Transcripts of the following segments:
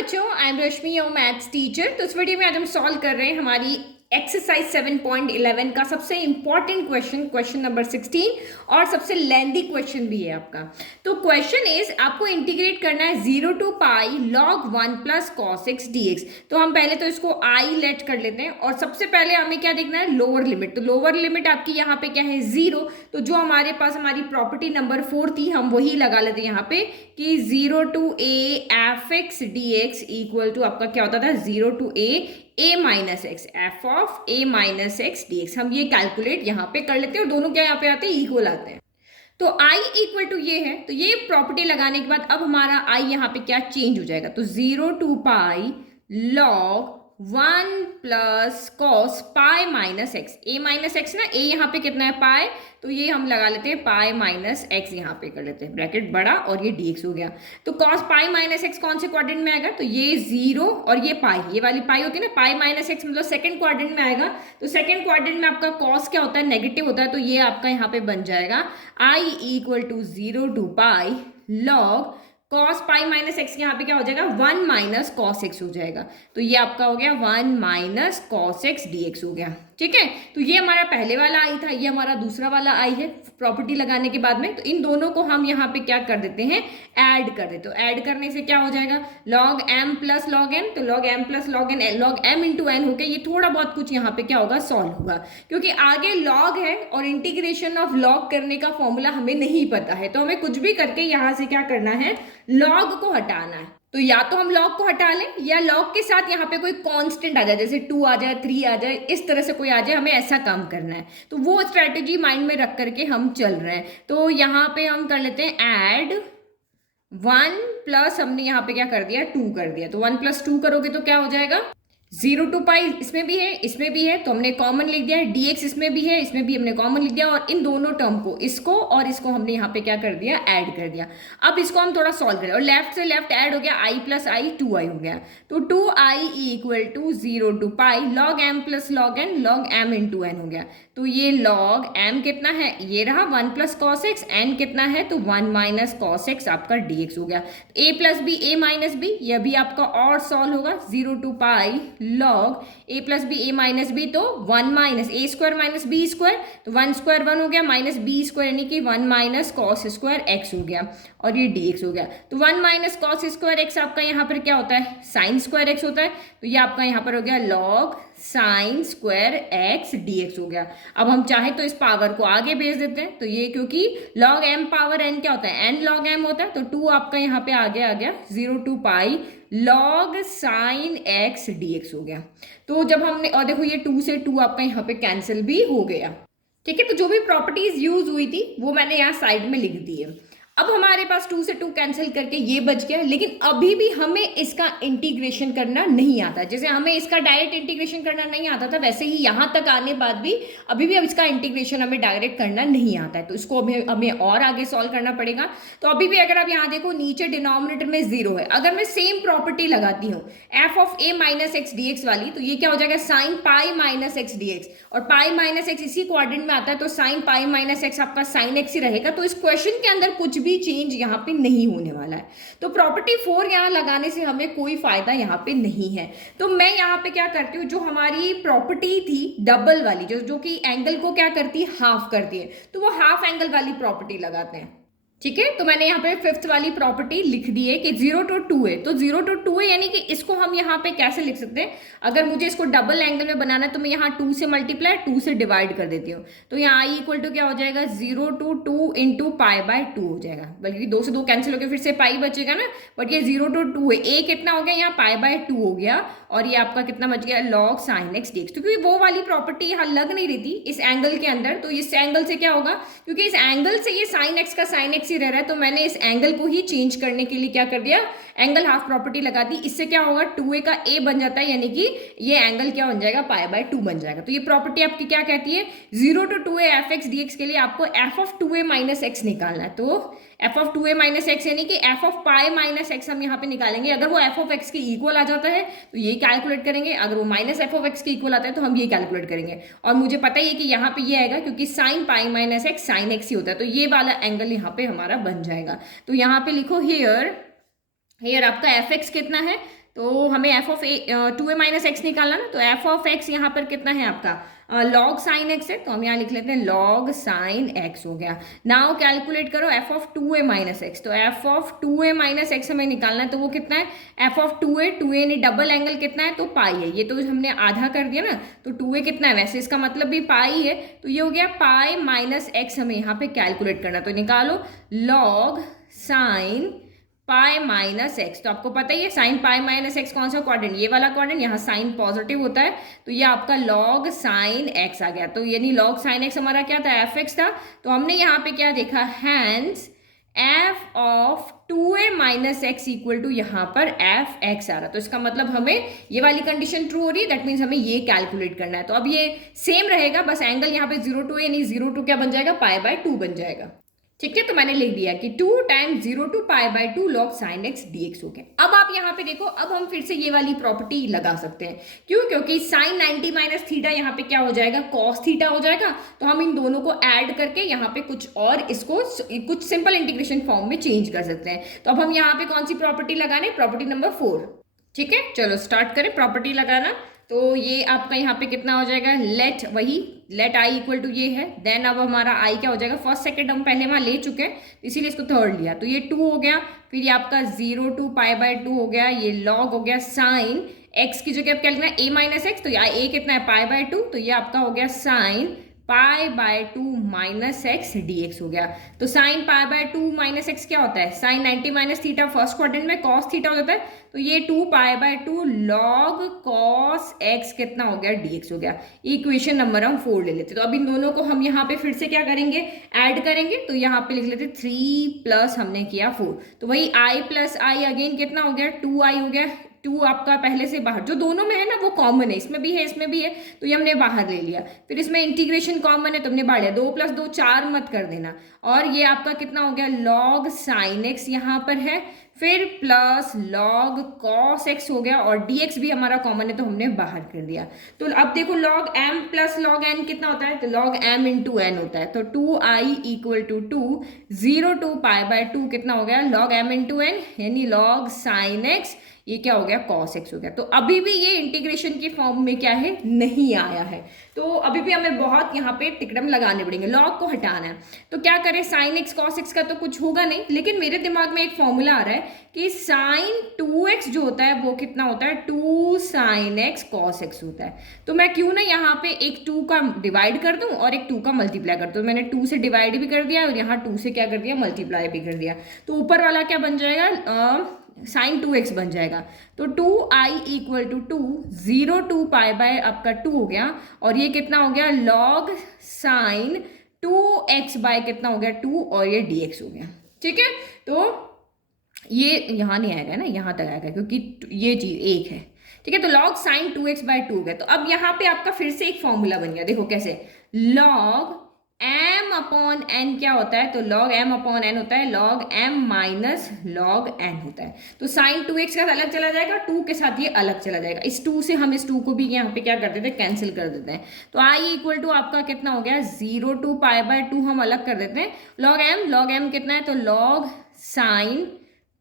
बच्चों, I am Rashmi, your maths teacher. तो इस वीडियो में आज हम सॉल्व कर रहे हैं हमारी एक्सरसाइज 7.11 का सबसे इंपॉर्टेंट क्वेश्चन, क्वेश्चन नंबर 16 और सबसे लेंदी क्वेश्चन भी है आपका। तो क्वेश्चन इज आपको इंटीग्रेट करना है 0 to pi log 1 plus cos x dx। तो हम पहले तो इसको आई लेट कर लेते हैं और सबसे पहले हमें क्या देखना है, लोअर लिमिट। तो लोअर लिमिट आपकी यहाँ पे क्या है, 0। तो जो हमारे पास हमारी प्रॉपर्टी नंबर 4 थी हम वही लगा लेते हैं यहाँ पे कि 0 to a F X D X equal to आपका क्या होता था, 0 to a minus X, F of a minus X D X. हम ये कैलकुलेट यहाँ पे कर लेते हैं और दोनों क्या यहाँ पे आते हैं, इक्वल आते हैं। तो i इक्वल टू ये है, तो ये प्रॉपर्टी लगाने के बाद अब हमारा i यहाँ पे क्या चेंज हो जाएगा, तो 0 to pi log 1 plus cos pi minus x, A minus x ना, ए यहाँ पे कितना है पाई, तो ये हम लगा लेते हैं पाई माइनस एक्स, यहाँ पे कर लेते हैं ब्रैकेट बड़ा और ये dx हो गया। तो कॉस पाई माइनस एक्स कौन से क्वाड्रेंट में आएगा, तो ये 0 और ये पाई, ये वाली पाई होती है ना, पाई माइनस एक्स मतलब सेकंड क्वाड्रेंट में आएगा। तो सेकंड क्वाड्रेंट में आपका कॉस क्या होता है, नेगेटिव होता है, तो ये आपका यहाँ पे बन जाएगा i equal to 0 to pi log cos pi minus x, यहाँ पे क्या हो जाएगा 1 माइनस कॉस एक्स हो जाएगा। तो ये आपका हो गया 1 minus cos x D x हो गया। ठीक है, तो ये हमारा पहले वाला आई था, ये हमारा दूसरा वाला आई है प्रॉपर्टी लगाने के बाद में। तो इन दोनों को हम यहाँ पे क्या कर देते हैं, ऐड कर देते। तो ऐड करने से क्या हो जाएगा, log m plus log n, तो log m plus log n, log m into n होके ये थोड़ा बहुत कुछ यहाँ पे क्या होगा, सॉल्व होगा, क्योंकि आगे log है और इंटीग्रेशन ऑफ log करने का फॉर्मूला हमें नहीं पता है। तो हमें कुछ भी करके यहाँ से क्या करना है, log को हटाना है। तो या तो हम log को हटा लें या log के साथ यहाँ पे कोई कांस्टेंट आ जाए, जैसे 2 आ जाए, 3 आ जाए, इस तरह से कोई आ जाए, हमें ऐसा काम करना है। तो वो स्ट्रेटेजी माइंड में रख करके हम चल रहे हैं। तो यहाँ पे हम कर लेते हैं ऐड 1 प्लस, हमने यहाँ पे क्या कर दिया, 2 कर दिया। तो 1 प्लस 2 करोगे तो क्या हो जाएगा, 0 to पाई इसमें भी है, इसमें भी है, तो हमने कॉमन लिख दिया। dx इसमें भी है, इसमें भी हमने कॉमन लिख दिया, और इन दोनों टर्म को, इसको और इसको हमने यहाँ पे क्या कर दिया, ऐड कर दिया। अब इसको हम थोड़ा सॉल्व करें और लेफ्ट से लेफ्ट ऐड हो गया, i प्लस आई 2i हो गया। तो 2i equal to 0 to pi log m plus log n log m into n हो गया। तो ये log m कितना है, ये रहा 1 प्लस कॉस एक्स, n कितना है, तो 1 माइनस कॉस एक्स आपका dx हो गया। a plus b a minus b, यह भी आपका और सॉल्व होगा, 0 to pi log a plus b a minus b, तो 1 minus a square minus b square, तो 1 स्क्वायर 1 हो गया, माइनस बी स्क्वायर यानी कि 1 माइनस कॉस स्क्वायर एक्स हो गया, और ये dx हो गया। तो 1 माइनस कॉस स्क्वायर एक्स आपका यहाँ पर क्या होता है, साइन स्क्वायर एक्स होता है। तो ये आपका यहाँ पर हो गया log sine square x dx हो गया। अब हम चाहे तो इस पावर को आगे भेज देते हैं, तो ये क्योंकि log m पावर n क्या होता है, n log m होता है, तो 2 आपका यहाँ पे आगे आ गया 0 to pi log sine x dx हो गया। तो जब हमने, और देखो ये 2 से 2 आपका यहाँ पे कैंसिल भी हो गया। ठीक है, तो जो भी प्रॉपर्टीज यूज हुई थी वो मैंने यहाँ साइड में लिख दी है। अब हमारे पास 2 से 2 कैंसिल करके ये बच गया, लेकिन अभी भी हमें इसका इंटीग्रेशन करना नहीं आता। जैसे हमें इसका डायरेक्ट इंटीग्रेशन करना नहीं आता था, वैसे ही यहाँ तक आने बाद भी अभी भी अब इसका इंटीग्रेशन हमें डायरेक्ट करना नहीं आता है। तो इसको हमें और आगे सॉल्व करना पड़ेगा। तो अभी भी अगर आप यहाँ देखो, नीचे डिनोमिनेटर में 0 है, अगर मैं सेम प्रॉपर्टी लगाती हूँ F of A minus X D x वाली, तो ये क्या हो जाएगा, sign pi minus X D x, और पाई माइनस एक्स इसी क्वाड्रेंट में आता है, तो साइन पाई माइनस एक्स आपका साइन एक्स ही रहेगा। तो इस क्वेश्चन के अंदर कुछ भी चेंज यहाँ पे नहीं होने वाला है। तो प्रॉपर्टी 4 यहाँ लगाने से हमें कोई फायदा यहाँ पे नहीं है। तो मैं यहाँ पे क्या करती हूँ, जो हमारी प्रॉपर्टी थी डबल वाली, जो कि एंगल को क्या करती है, हाफ करती है, तो वो हाफ एंगल वाली प्रॉपर्टी लगाते हैं। ठीक है, तो मैंने यहाँ पे 5th वाली प्रॉपर्टी लिख दी है कि 0 to 2 है। तो 0 to 2 है यानी कि इसको हम यहाँ पे कैसे लिख सकते हैं, अगर मुझे इसको डबल एंगल में बनाना है तो मैं यहाँ 2 से मल्टीप्लाई 2 से डिवाइड कर देती हूँ। तो यहाँ i इक्वल टू क्या हो जाएगा, 0 to 2 इंटू पाई बाय 2 हो जाएगा, बल्कि 2 से 2 कैंसिल हो गया, फिर से पाई बचेगा ना, बट ये 0 to 2 है। a कितना हो गया, यहाँ पाई बाय 2 हो गया, और ये आपका कितना बच गया, log sine x D x. क्योंकि वो वाली प्रॉपर्टी यहाँ लग नहीं रही थी इस एंगल के अंदर, तो इस एंगल से क्या होगा, क्योंकि इस एंगल से ये साइन एक्स का साइन एक्स ही रह रहा है, तो मैंने इस एंगल को ही चेंज करने के लिए क्या कर दिया, एंगल हाफ प्रॉपर्टी लगा दी। इससे क्या होगा, 2a का a बन जाता है, यानी कि ये एंगल क्या बन जाएगा, पाई बाय 2 बन जाएगा। तो ये प्रॉपर्टी आपकी क्या कहती है, 0 to 2a F X D x के लिए आपको F of 2a minus x निकालना है। तो F of 2a minus x यानी कि F of pi minus x हम यहाँ पे निकालेंगे। अगर वो एफ ऑफ एक्स के इक्वल आ जाता है तो ये कैलकुलेट करेंगे, अगर वो माइनस एफ ऑफ एक्स के इक्वल आता है तो हम ये कैलकुलेट करेंगे। और मुझे पता ही है कि यहाँ पे ये आएगा, क्योंकि sine pi minus X sine X ही होता है, तो ये वाला एंगल यहाँ पे हमारा बन जाएगा। तो यहाँ पे लिखो हियर यार आपका एफ एक्स कितना है, तो हमें f of two A minus x निकालना ना, तो एफ ऑफ एक्स यहाँ पर कितना है आपका लॉग साइन एक्स है, तो हम यहाँ लिख लेते हैं लॉग साइन एक्स हो गया। नाउ कैलकुलेट करो F of two A minus X, तो F of two A minus X हमें निकालना है, तो वो कितना है एफ ऑफ टू ए यानी डबल एंगल कितना है, तो पाई है, ये तो हमने आधा कर दिया ना, तो टू ए कितना है, वैसे इसका मतलब भी पाई है, तो ये हो गया पाई माइनस एक्स हमें यहाँ पे कैलकुलेट करना, तो निकालो log sign pi minus X, तो आपको पता ही है साइन पाई माइनस एक्स कौन सा क्वाड्रेंट, ये वाला क्वाड्रेंट, यहाँ साइन पॉजिटिव होता है, तो ये आपका लॉग साइन एक्स आ गया। तो यानी लॉग साइन एक्स हमारा क्या था, एफ एक्स था, तो हमने यहाँ पे क्या देखा, hence f of two A minus x equal to यहाँ पर एफ एक्स आ रहा, तो इसका मतलब हमें ये वाली कंडीशन ट्रू हो रही है, दैट मीन्स हमें ये कैलकुलेट करना है। तो अब ये सेम रहेगा, बस एंगल यहाँ पे 0 2 यानी 0 2 क्या बन जाएगा, पाई बाय 2 बन जाएगा। ठीक है, तो मैंने लिख दिया कि 2 times 0 to pi by 2 log sine x dx हो गया। अब आप यहाँ पे देखो, अब हम फिर से ये वाली प्रॉपर्टी लगा सकते हैं, क्यों, क्योंकि साइन 90 माइनस थीटा यहाँ पे क्या हो जाएगा, कॉस थीटा हो जाएगा, तो हम इन दोनों को ऐड करके यहाँ पे कुछ और इसको कुछ सिंपल इंटीग्रेशन फॉर्म में चेंज कर सकते हैं। तो अब हम यहाँ पे कौन सी प्रॉपर्टी लगाने, प्रॉपर्टी नंबर 4। ठीक है, चलो स्टार्ट करें प्रॉपर्टी लगाना। तो ये आपका यहाँ पे कितना हो जाएगा, लेट वही लेट आई इक्वल टू ये है, देन अब हमारा आई क्या हो जाएगा, फर्स्ट सेकंड हम पहले वहाँ ले चुके हैं, इसीलिए इसको थर्ड लिया, तो ये 2 हो गया, फिर ये आपका 0 टू पाई बाय 2 हो गया, ये लॉग हो गया साइन एक्स की जगह अब क्या लिखना है, ए माइनस एक्स, तो यहाँ ए कितना है पाई बाय 2, तो ये आपका हो गया sine pi by 2 minus x dx हो गया। तो sine pi by 2 minus x क्या होता है, sine 90 minus theta first quadrant में कॉस थीटा हो जाता है, तो ये 2 pi by 2 log cos x कितना हो गया, dx हो गया। इक्वेशन नंबर हम 4 ले लेते, तो अब इन दोनों को हम यहाँ पे फिर से क्या करेंगे, ऐड करेंगे, तो यहाँ पे लिख लेते 3 प्लस हमने किया 4, तो वही आई प्लस आई अगेन कितना हो गया, 2i हो गया, 2 आपका पहले से बाहर, जो दोनों में है ना वो कॉमन है, इसमें भी है इसमें भी है, तो ये हमने बाहर ले लिया, फिर इसमें इंटीग्रेशन कॉमन है तो हमने बाहर लिया, 2 प्लस 2 4 मत कर देना, और ये आपका कितना हो गया लॉग साइन एक्स यहाँ पर है, फिर प्लस लॉग कॉस एक्स हो गया, और dx भी हमारा कॉमन है तो हमने बाहर कर दिया। तो अब देखो log m plus log n कितना होता है, तो लॉग m इंटू n होता है, तो 2i equal to 2 0 to pi by 2 कितना हो गया लॉग m इंटू n, यानी लॉग साइन एक्स, ये क्या हो गया cos x हो गया। तो अभी भी ये इंटीग्रेशन की फॉर्म में क्या है, नहीं आया है, तो अभी भी हमें बहुत यहाँ पे टिकड़म लगाने पड़ेंगे, लॉग को हटाना है, तो क्या करें, साइन एक्स cos x का तो कुछ होगा नहीं, लेकिन मेरे दिमाग में एक फॉर्मूला आ रहा है कि साइन 2x जो होता है वो कितना होता है, 2 साइन एक्स cos x होता है, तो मैं क्यों ना यहाँ पे एक 2 का डिवाइड कर दूं और एक 2 का मल्टीप्लाई कर दूं, मैंने 2 से डिवाइड भी कर दिया और यहाँ 2 से क्या कर दिया, मल्टीप्लाई भी कर दिया, तो ऊपर वाला क्या बन जाएगा, साइन 2x बन जाएगा, तो 2i equal to 2 0 to pi by आपका 2 हो गया, और ये कितना हो गया लॉग साइन 2x बाय कितना हो गया 2, और ये dx हो गया। ठीक है, तो ये यहाँ नहीं आएगा ना, यहाँ तक आएगा क्योंकि ये चीज एक है। ठीक है, तो लॉग साइन 2x बाय 2 हो गया, तो अब यहाँ पे आपका फिर से एक फॉर्मूला बन गया, देखो कैसे, लॉग m अपॉन n क्या होता है, तो log m अपॉन n होता है log m minus log n होता है, तो साइन 2x का अलग चला जाएगा, 2 के साथ ये अलग चला जाएगा, इस 2 से हम इस 2 को भी यहाँ पे क्या कर देते हैं, कैंसिल कर देते हैं, तो i इक्वल टू आपका कितना हो गया 0 टू पाई बाय 2 हम अलग कर देते हैं, log m कितना है, तो log साइन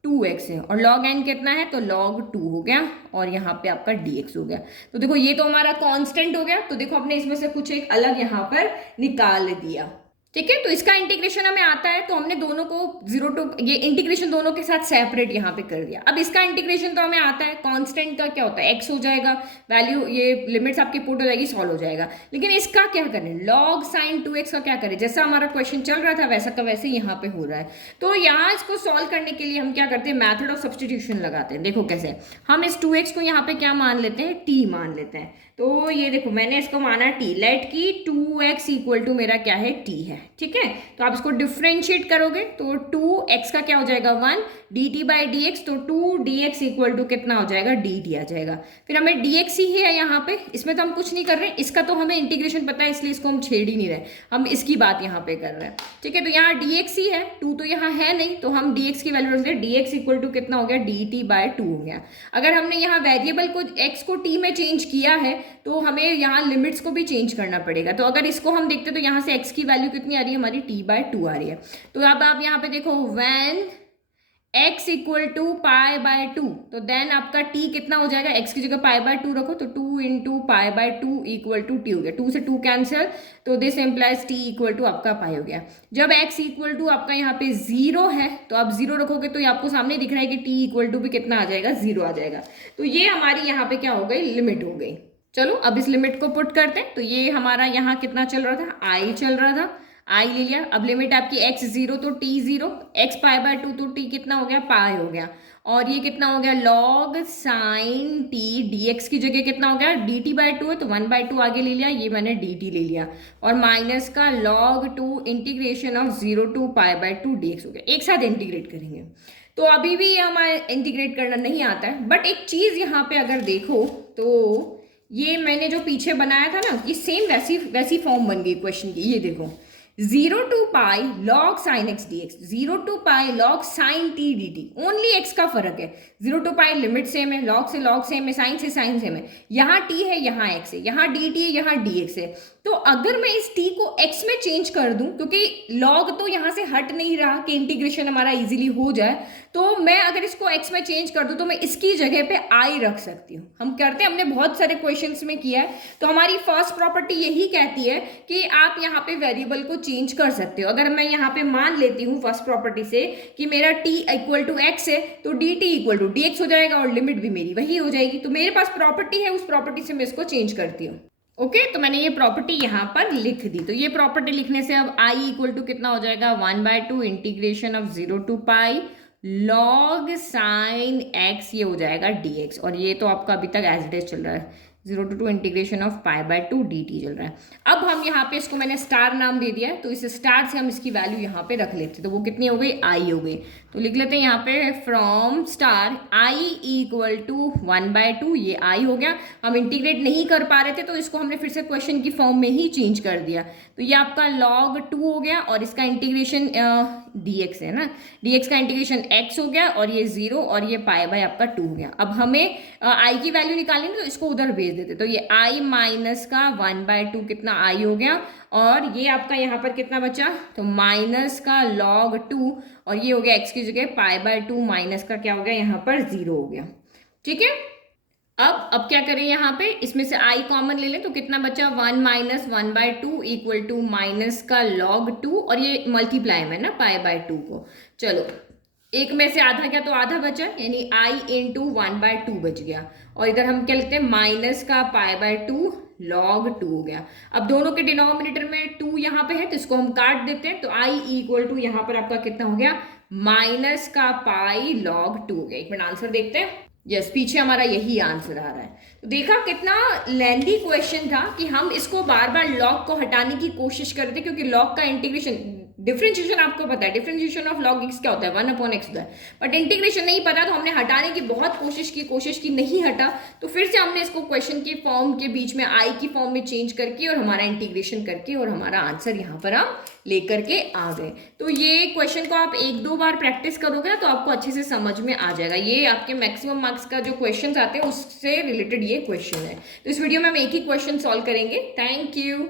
2x है, और log n कितना है, तो log 2 हो गया, और यहाँ पे आपका dx हो गया। तो देखो ये तो हमारा कांस्टेंट हो गया, तो देखो हमने इसमें से कुछ एक अलग यहाँ पर निकाल दिया। ठीक है, तो इसका इंटीग्रेशन हमें आता है, तो हमने दोनों को 0 टू ये इंटीग्रेशन दोनों के साथ सेपरेट यहाँ पे कर दिया। अब इसका इंटीग्रेशन तो हमें आता है, कांस्टेंट का क्या होता है, x हो जाएगा, वैल्यू ये लिमिट्स आपकी पुट हो जाएगी, सॉल्व हो जाएगा, लेकिन इसका क्या करें, लॉग साइन 2x का क्या करें, जैसा हमारा क्वेश्चन चल रहा था वैसा का वैसे यहाँ पे हो रहा है, तो यहाँ इसको सॉल्व करने के लिए हम क्या करते हैं, मैथड ऑफ सब्सटीट्यूशन लगाते हैं। देखो कैसे, हम इस 2x को यहाँ पे क्या मान लेते हैं, t मान लेते हैं, तो ये देखो मैंने इसको माना t, लेट की 2x इक्वल टू मेरा क्या है, t है। ठीक है, तो आप इसको डिफ्रेंशिएट करोगे तो 2x का क्या हो जाएगा 1 dt बाई dx, तो 2dx इक्वल टू कितना हो जाएगा, dt आ जाएगा। फिर हमें dx ही है यहाँ पे, इसमें तो हम कुछ नहीं कर रहे, इसका तो हमें इंटीग्रेशन पता है इसलिए इसको हम छेड़ ही नहीं रहे, हम इसकी बात यहाँ पे कर रहे हैं। ठीक है, तो यहाँ dx ही है, 2 तो यहाँ है नहीं, तो हम dx की वैल्यू रखते हैं, dx इक्वल टू कितना हो गया, dt बाय 2 हो गया। अगर हमने यहाँ वेरिएबल को x को t में चेंज किया है तो हमें यहाँ लिमिट्स को भी चेंज करना पड़ेगा, तो अगर इसको हम देखते तो यहाँ से x की वैल्यू कितनी आ रही है हमारी, t बाय 2 आ रही है। तो अब आप यहाँ पे देखो when x equal to pi by two, तो देन आपका t कितना हो जाएगा, x की जगह पाई बाय टू रखो तो 2 into pi by two equal to t हो गया, 2 से 2 कैंसिल, तो this implies t equal to आपका पाई हो गया। जब x इक्वल टू आपका यहाँ पे 0 है तो आप 0 रखोगे तो ये आपको सामने दिख रहा है कि t इक्वल टू भी कितना आ जाएगा, 0 आ जाएगा। तो ये हमारी यहाँ पे क्या हो गई, लिमिट हो गई। चलो अब इस लिमिट को पुट करते हैं। तो ये हमारा यहाँ कितना चल रहा था, i चल रहा था, आई ले लिया। अब लिमिट आपकी x 0 तो t 0, x pi by two तो t कितना हो गया, पाई हो गया। और ये कितना हो गया, log sin t dx की जगह कितना हो गया, dt बाय टू है तो 1 बाय टू आगे ले लिया, ये मैंने dt ले लिया। और माइनस का log 2 integration of 0 to pi by two dx हो गया। एक साथ इंटीग्रेट करेंगे तो अभी भी ये हमारे इंटीग्रेट करना नहीं आता है, बट एक चीज यहाँ पे अगर देखो तो ये मैंने जो पीछे बनाया था ना, ये सेम वैसी फॉर्म बन गई क्वेश्चन की। ये देखो 0 to pi log sine x D x, 0 to pi log sine t d t, only x का फर्क है। 0 टू पाई लिमिट सेम है, लॉग से लॉग सेम है, साइन से साइन सेम है। यहाँ टी है, यहाँ एक्स है, यहाँ डी टी है, यहाँ डी एक्स है। तो अगर मैं इस टी को एक्स में चेंज कर दूं, क्योंकि लॉग तो यहाँ से हट नहीं रहा कि इंटीग्रेशन हमारा इजीली हो जाए, तो मैं अगर इसको एक्स में चेंज कर दूं तो मैं इसकी जगह पे आई रख सकती हूँ। हम करते हैं, हमने बहुत सारे क्वेश्चंस में किया है। तो हमारी फर्स्ट प्रॉपर्टी यही कहती है कि आप यहाँ पे वेरिएबल को चेंज कर सकते हो। अगर मैं यहाँ पे मान लेती हूँ फर्स्ट प्रॉपर्टी से कि मेरा t इक्वल टू एक्स है तो dt equal to d x हो जाएगा और लिमिट भी मेरी वही हो जाएगी। तो मेरे पास प्रॉपर्टी है, उस प्रॉपर्टी से मैं इसको चेंज करती हूँ। ओके, तो मैंने ये प्रॉपर्टी यहाँ पर लिख दी। तो ये प्रॉपर्टी लिखने से अब i इक्वल टू कितना हो जाएगा, 1 by two integration of 0 to pi log sine x, ये हो जाएगा dx। और ये तो आपका अभी तक एज इट इज चल रहा है, 0 to 2 integration of pi by two dt चल रहा है। अब हम यहाँ पे इसको मैंने स्टार नाम दे दिया है, तो इस स्टार से हम इसकी वैल्यू यहाँ पे रख लेते, तो वो कितनी हो गई, i हो गई। तो लिख लेते हैं यहाँ पे from star i equal to 1 by two, ये i हो गया। हम इंटीग्रेट नहीं कर पा रहे थे तो इसको हमने फिर से क्वेश्चन की फॉर्म में ही चेंज कर दिया। तो ये आपका log 2 हो गया और इसका इंटीग्रेशन dx है ना, dx का इंटीग्रेशन x हो गया और ये 0 और ये पाई बाय आपका 2 हो गया। अब हमें i की वैल्यू निकालनी है तो इसको उधर भेज देते। तो ये i माइनस का 1 बाय टू कितना i हो गया और ये आपका यहाँ पर कितना बचा, तो माइनस का log 2 और ये हो गया x की जगह पाई बाय टू माइनस का क्या हो गया, यहाँ पर 0 हो गया। ठीक है, अब क्या करें, यहाँ पे इसमें से i कॉमन ले लें तो कितना बचा, 1 minus 1 by two equal to minus का log 2 और ये मल्टीप्लाई में ना पाई बाय 2 को। चलो एक में से आधा गया तो आधा बचा, यानी i इंटू 1 बाय टू बच गया। और इधर हम क्या लिखते हैं, माइनस का पाई बाय टू log 2 हो गया। अब दोनों के डिनोमिनेटर में 2 यहाँ पे है तो इसको हम काट देते हैं। तो i इक्वल टू यहाँ पर आपका कितना हो गया, माइनस का पाई log 2 हो गया। एक मिनट आंसर देखते हैं। यस, पीछे हमारा यही आंसर आ रहा है। तो देखा कितना लेंदी क्वेश्चन था कि हम इसको बार बार लॉग को हटाने की कोशिश करते थे, क्योंकि लॉग का इंटीग्रेशन डिफरेंशिएशन आपको पता है, डिफरेंशिएशन ऑफ लॉग एक्स क्या होता है, 1 अपॉन एक्स होता है। बट इंटीग्रेशन नहीं पता तो हमने हटाने की बहुत कोशिश की नहीं हटा। तो फिर से हमने इसको क्वेश्चन के फॉर्म के बीच में आई की फॉर्म में चेंज करके और हमारा इंटीग्रेशन करके और हमारा आंसर यहाँ पर हम लेकर के आ गए। तो ये क्वेश्चन को आप 1-2 बार प्रैक्टिस करोगे ना तो आपको अच्छे से समझ में आ जाएगा। ये आपके मैक्सिमम मार्क्स का जो क्वेश्चन आते हैं उससे रिलेटेड ये क्वेश्चन है। तो इस वीडियो में हम एक ही क्वेश्चन सॉल्व करेंगे। Thank you.